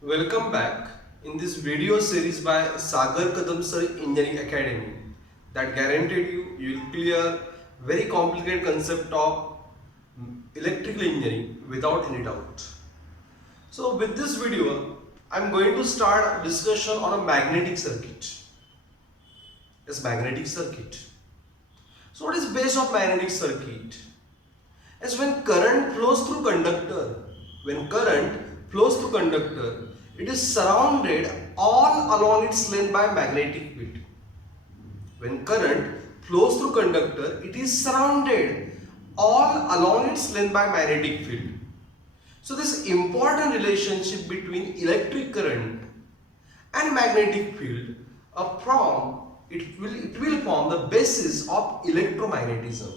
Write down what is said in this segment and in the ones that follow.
Welcome back in this video series by Sagar Kadam Sir Engineering Academy that guaranteed you will clear very complicated concept of electrical engineering without any doubt. So with this video I am going to start a discussion on a magnetic circuit. Yes, magnetic circuit. So what is base of magnetic circuit? As when current flows through conductor, it is surrounded all along its length by magnetic field. When current flows through conductor, it is surrounded all along its length by magnetic field. So this important relationship between electric current and magnetic field it will form the basis of electromagnetism.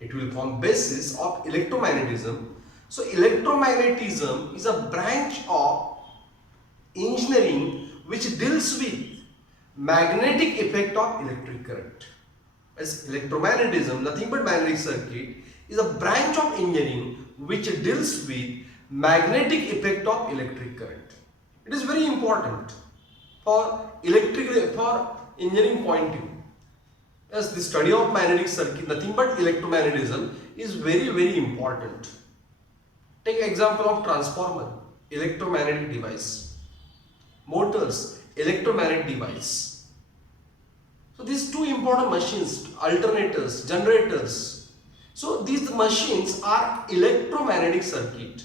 It will form basis of electromagnetism. So electromagnetism is a branch of engineering which deals with magnetic effect of electric current. As electromagnetism, nothing but magnetic circuit, is a branch of engineering which deals with magnetic effect of electric current. It is very important for engineering point of view. As the study of magnetic circuit, nothing but electromagnetism is very important. Take example of transformer, electromagnetic device. Motors, electromagnetic device. So these two important machines, alternators, generators. So these machines are electromagnetic circuit.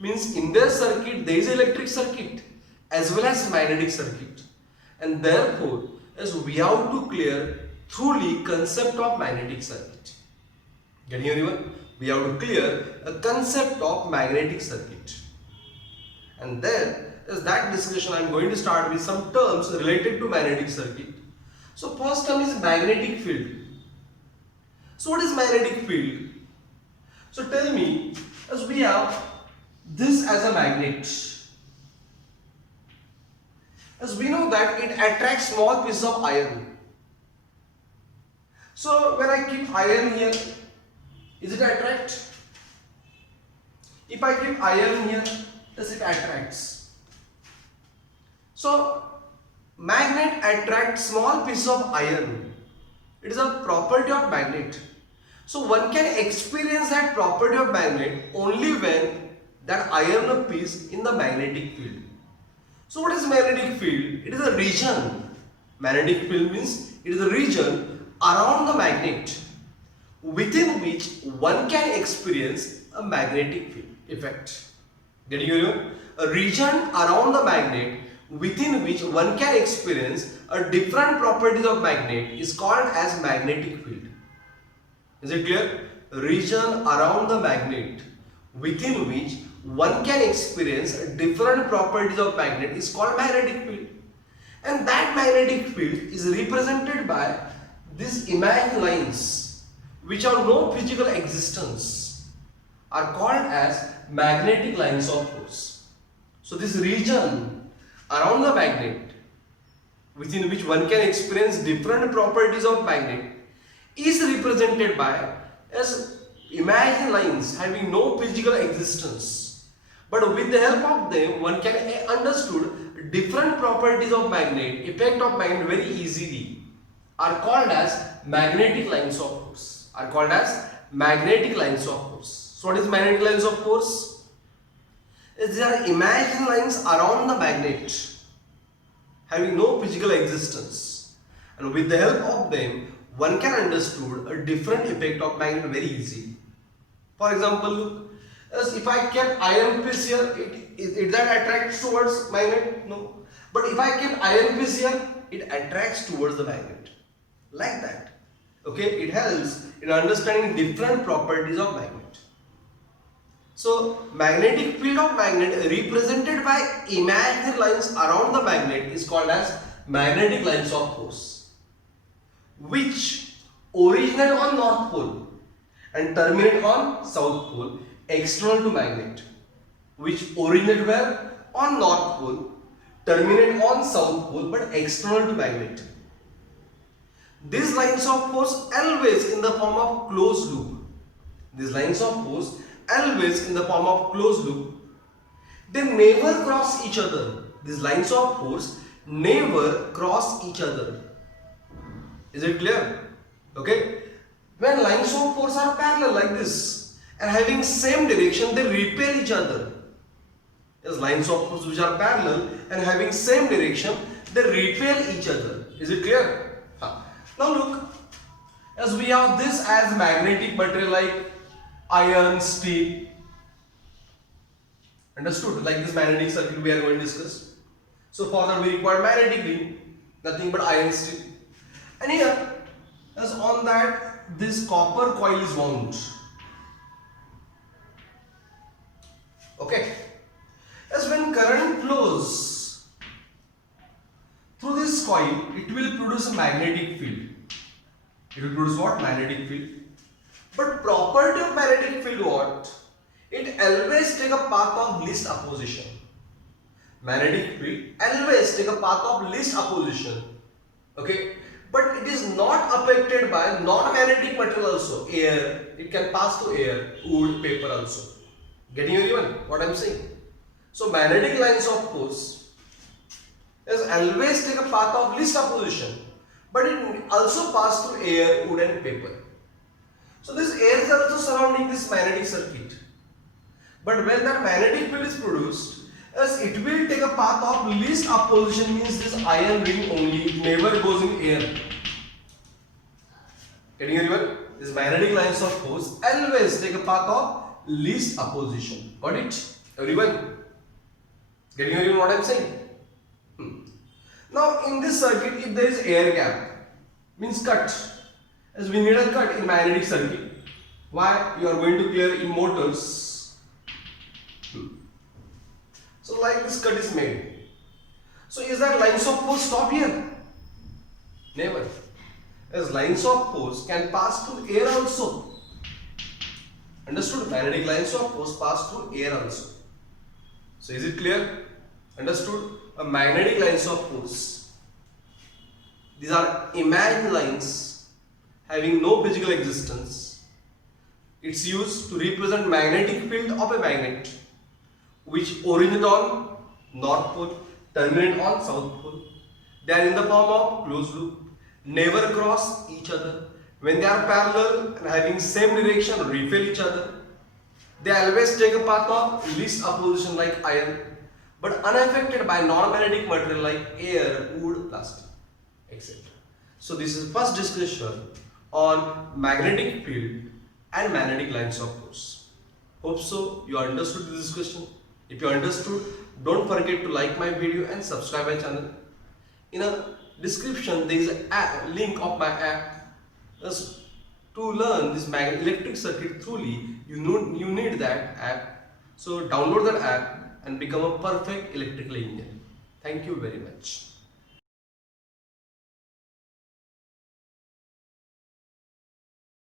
Means in their circuit there is electric circuit as well as magnetic circuit. And therefore, as we have to clear truly concept of magnetic circuit. Getting anyone? We have to clear a concept of magnetic circuit. And then as that discussion I am going to start with some terms related to magnetic circuit. So first term is magnetic field. So what is magnetic field? So tell me, as we have this as a magnet. As we know that it attracts small pieces of iron. So when I keep iron here, is it attract? If I keep iron here, does it attracts? So magnet attracts small piece of iron. It is a property of magnet. So one can experience that property of magnet only when that iron piece in the magnetic field. So what is magnetic field? It is a region. Magnetic field means it is a region around the magnet within which one can experience a magnetic field effect. Getting you? A region around the magnet within which one can experience a different properties of magnet is called as magnetic field. Is it clear? A region around the magnet within which one can experience different properties of magnet is called magnetic field. And that magnetic field is represented by these imagined lines which have no physical existence are called as magnetic lines of force. So this region around the magnet within which one can experience different properties of magnet is represented by as imagined lines having no physical existence. But with the help of them, one can understood different properties of magnet, effect of magnet very easily. Are called as magnetic lines of force. Are called as magnetic lines of force. So what is magnetic lines of force? These are imagined lines around the magnet having no physical existence. And with the help of them, one can understood a different effect of magnet very easily. For example, look. As if I kept iron piece here, it that attracts towards magnet? No. But if I keep iron piece here, it attracts towards the magnet. Like that. Okay, it helps in understanding different properties of magnet. So, magnetic field of magnet represented by imaginary lines around the magnet is called as magnetic lines of force, which originate on north pole and terminate on south pole external to magnet, which originate where? On north pole, terminate on south pole but external to magnet. These lines of force always in the form of closed loop. These lines of force always in the form of closed loop they never cross each other. These lines of force never cross each other. Is it clear? Okay. When lines of force are parallel like this and having same direction, they repel each other. As lines of force which are parallel and having same direction, they repel each other. Is it clear? Now look, as we have this as magnetic material like iron, steel. Understood? Like this magnetic circuit we are going to discuss. So for that we require magnetic ring, nothing but iron, steel. And here, as on that, this copper coil is wound. Okay. As when current flows through this coil, it will produce a magnetic field. It will produce what? Magnetic field. But property of magnetic field what? It always take a path of least opposition. Magnetic field always take a path of least opposition. Okay. But it is not affected by non-magnetic material also. Air, it can pass through air, wood, paper also. Getting you even what I am saying? So magnetic lines of force is always take a path of least opposition, but it also pass through air, wood and paper. So this air is also surrounding this magnetic circuit. But when that magnetic field is produced, as it will take a path of least opposition, means this iron ring only, it never goes in air. Getting everyone? These magnetic lines of force always take a path of least opposition. Got it? Everyone? Getting everyone what I am saying? Now in this circuit, if there is air gap, means cut. As we need a cut in magnetic circuit. Why? You are going to clear in motors. So like this cut is made. So is that lines of force stop here? Never. As lines of force can pass through air also. Understood? Magnetic lines of force pass through air also. So is it clear? Understood? A magnetic lines of force. These are imagined lines having no physical existence. It's used to represent magnetic field of a magnet which originate on North Pole, terminate on South Pole. They are in the form of closed loop, never cross each other. When they are parallel and having same direction, repel each other. They always take a path of least opposition like iron, but unaffected by non-magnetic material like air, wood, plastic, etc. So this is first discussion on magnetic field and magnetic lines of force. Hope so you understood this discussion. If you understood, don't forget to like my video and subscribe my channel. In a description there is a link of my app. Just to learn this electric circuit thoroughly, you need that app. So download that app and become a perfect electrical engineer. Thank you very much.